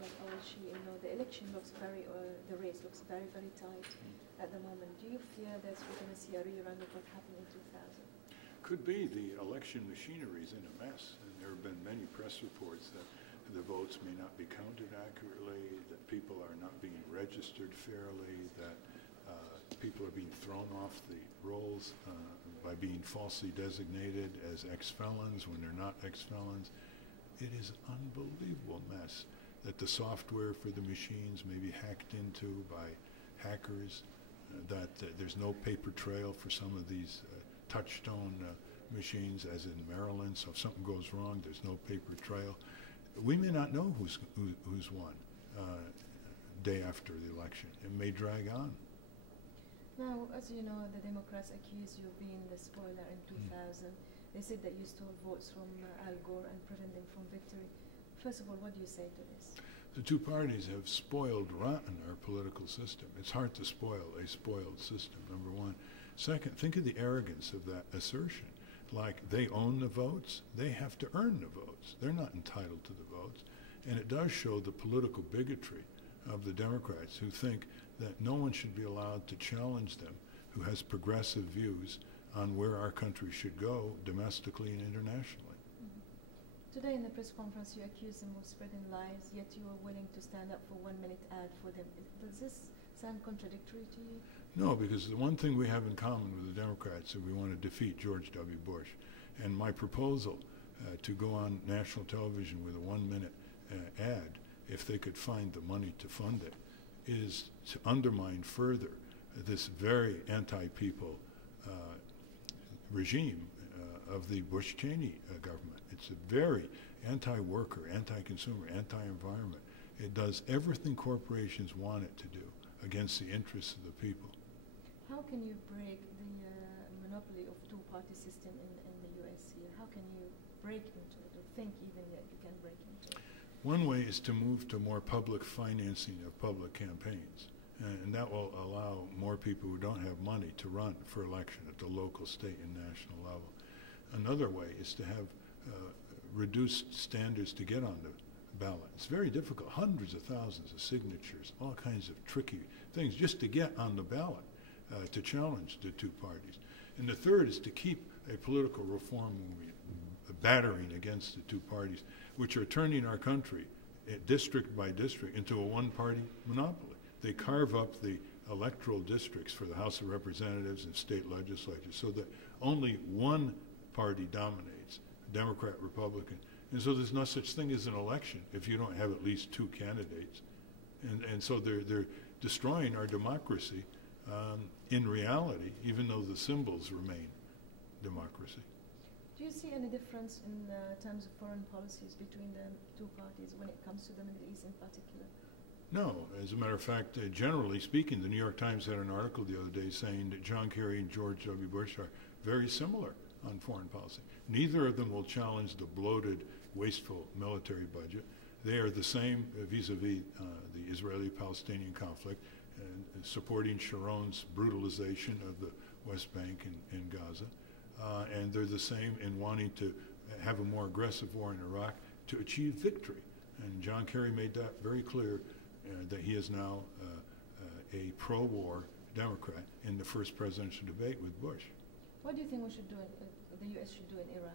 like أول شيء إنه the election looks very, the race looks very, very tight at the moment. Do you fear that we're going to see a rerun of what happened in 2000? Could be. The election machinery is in a mess, and there have been many press reports that the votes may not be counted accurately, that people are not being registered fairly, that people are being thrown off the rolls by being falsely designated as ex-felons when they're not ex-felons. It is an unbelievable mess that the software for the machines may be hacked into by hackers, that there's no paper trail for some of these touchstone machines, as in Maryland, so if something goes wrong, there's no paper trail. We may not know who's won day after the election. It may drag on. Now, as you know, the Democrats accuse you of being the spoiler in 2000. They said that you stole votes from Al Gore and prevented them from victory. First of all, what do you say to this? The two parties have spoiled rotten our political system. It's hard to spoil a spoiled system, number one. Second, think of the arrogance of that assertion. Like, they own the votes, they have to earn the votes. They're not entitled to the votes. And it does show the political bigotry of the Democrats, who think that no one should be allowed to challenge them who has progressive views on where our country should go domestically and internationally. Today in the press conference, you accused them of spreading lies, yet you are willing to stand up for a 1-minute ad for them. Does this sound contradictory to you? No, because the one thing we have in common with the Democrats is we want to defeat George W. Bush. And my proposal to go on national television with a 1-minute ad, if they could find the money to fund it, is to undermine further this very anti-people regime of the Bush-Cheney government. It's a very anti-worker, anti-consumer, anti-environment. It does everything corporations want it to do against the interests of the people. How can you break the monopoly of two-party system in the U.S. here? How can you break into it, or think even that you can break into it? One way is to move to more public financing of public campaigns, and that will allow more people who don't have money to run for election at the local, state, and national level. Another way is to have reduced standards to get on the ballot. It's very difficult, hundreds of thousands of signatures, all kinds of tricky things just to get on the ballot to challenge the two parties. And the third is to keep a political reform movement battering against the two parties, which are turning our country district by district into a one-party monopoly. They carve up the electoral districts for the House of Representatives and state legislatures so that only one party dominates, Democrat, Republican. And so there's no such thing as an election if you don't have at least two candidates. And so they're destroying our democracy in reality, even though the symbols remain democracy. Do you see any difference in terms of foreign policies between the two parties when it comes to the Middle East in particular? No. As a matter of fact, generally speaking, the New York Times had an article the other day saying that John Kerry and George W. Bush are very similar on foreign policy. Neither of them will challenge the bloated, wasteful military budget. They are the same vis-a-vis the Israeli-Palestinian conflict, and supporting Sharon's brutalization of the West Bank and Gaza. And they're the same in wanting to have a more aggressive war in Iraq to achieve victory. And John Kerry made that very clear that he is now a pro-war Democrat in the first presidential debate with Bush. What do you think we should do, the U.S. should do in Iraq?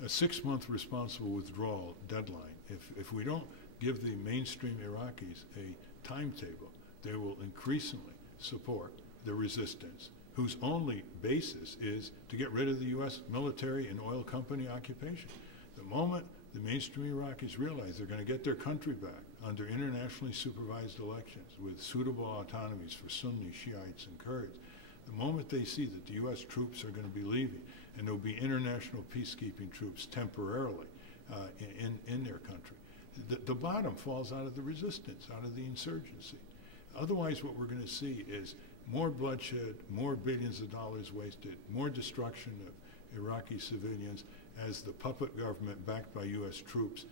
A 6-month responsible withdrawal deadline. If we don't give the mainstream Iraqis a timetable, they will increasingly support the resistance, whose only basis is to get rid of the U.S. military and oil company occupation. The moment the mainstream Iraqis realize they're going to get their country back under internationally supervised elections with suitable autonomies for Sunni, Shiites, and Kurds, the moment they see that the U.S. troops are going to be leaving and there will be international peacekeeping troops temporarily in their country, the bottom falls out of the resistance, out of the insurgency. Otherwise, what we're going to see is more bloodshed, more billions of dollars wasted, more destruction of Iraqi civilians as the puppet government backed by U.S. troops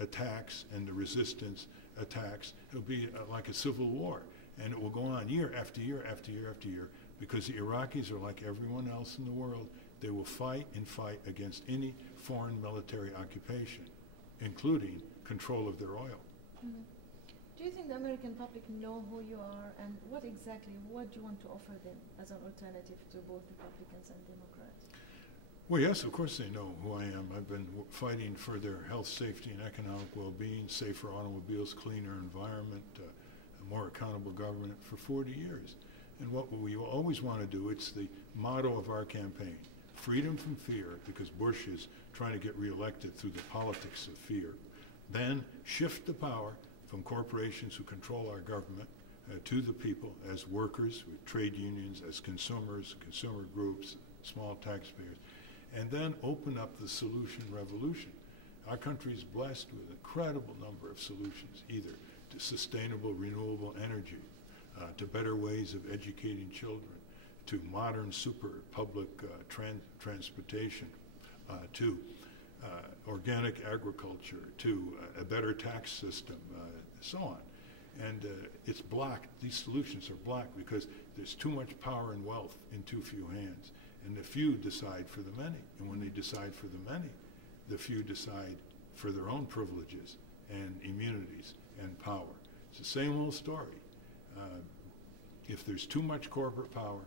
attacks and the resistance attacks. It'll be like a civil war, and it will go on year after year after year after year because the Iraqis are like everyone else in the world. They will fight and fight against any foreign military occupation, including control of their oil. Mhm. Do you think the American public know who you are, and what do you want to offer them as an alternative to both Republicans and Democrats? Well, yes, of course they know who I am. I've been fighting for their health, safety, and economic well-being, safer automobiles, cleaner environment, a more accountable government for 40 years. And what we always want to do, it's the motto of our campaign, freedom from fear, because Bush is trying to get reelected through the politics of fear. Then shift the power from corporations who control our government to the people as workers, with trade unions, as consumers, consumer groups, small taxpayers, and then open up the solution revolution. Our country is blessed with an incredible number of solutions, either to sustainable, renewable energy, to better ways of educating children, to modern super public transportation, to organic agriculture, to a better tax system, so on. And it's blocked. These solutions are blocked because there's too much power and wealth in too few hands. And the few decide for the many. And when they decide for the many, the few decide for their own privileges and immunities and power. It's the same old story. If there's too much corporate power,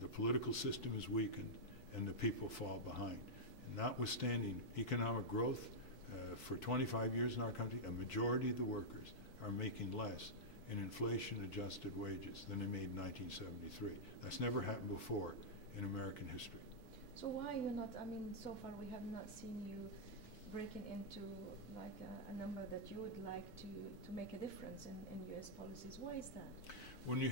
the political system is weakened and the people fall behind. And notwithstanding economic growth, for 25 years in our country, a majority of the workers are making less in inflation-adjusted wages than they made in 1973. That's never happened before in American history. So why are you not, so far we have not seen you breaking into like a number that you would like to make a difference in U.S. policies. Why is that? When you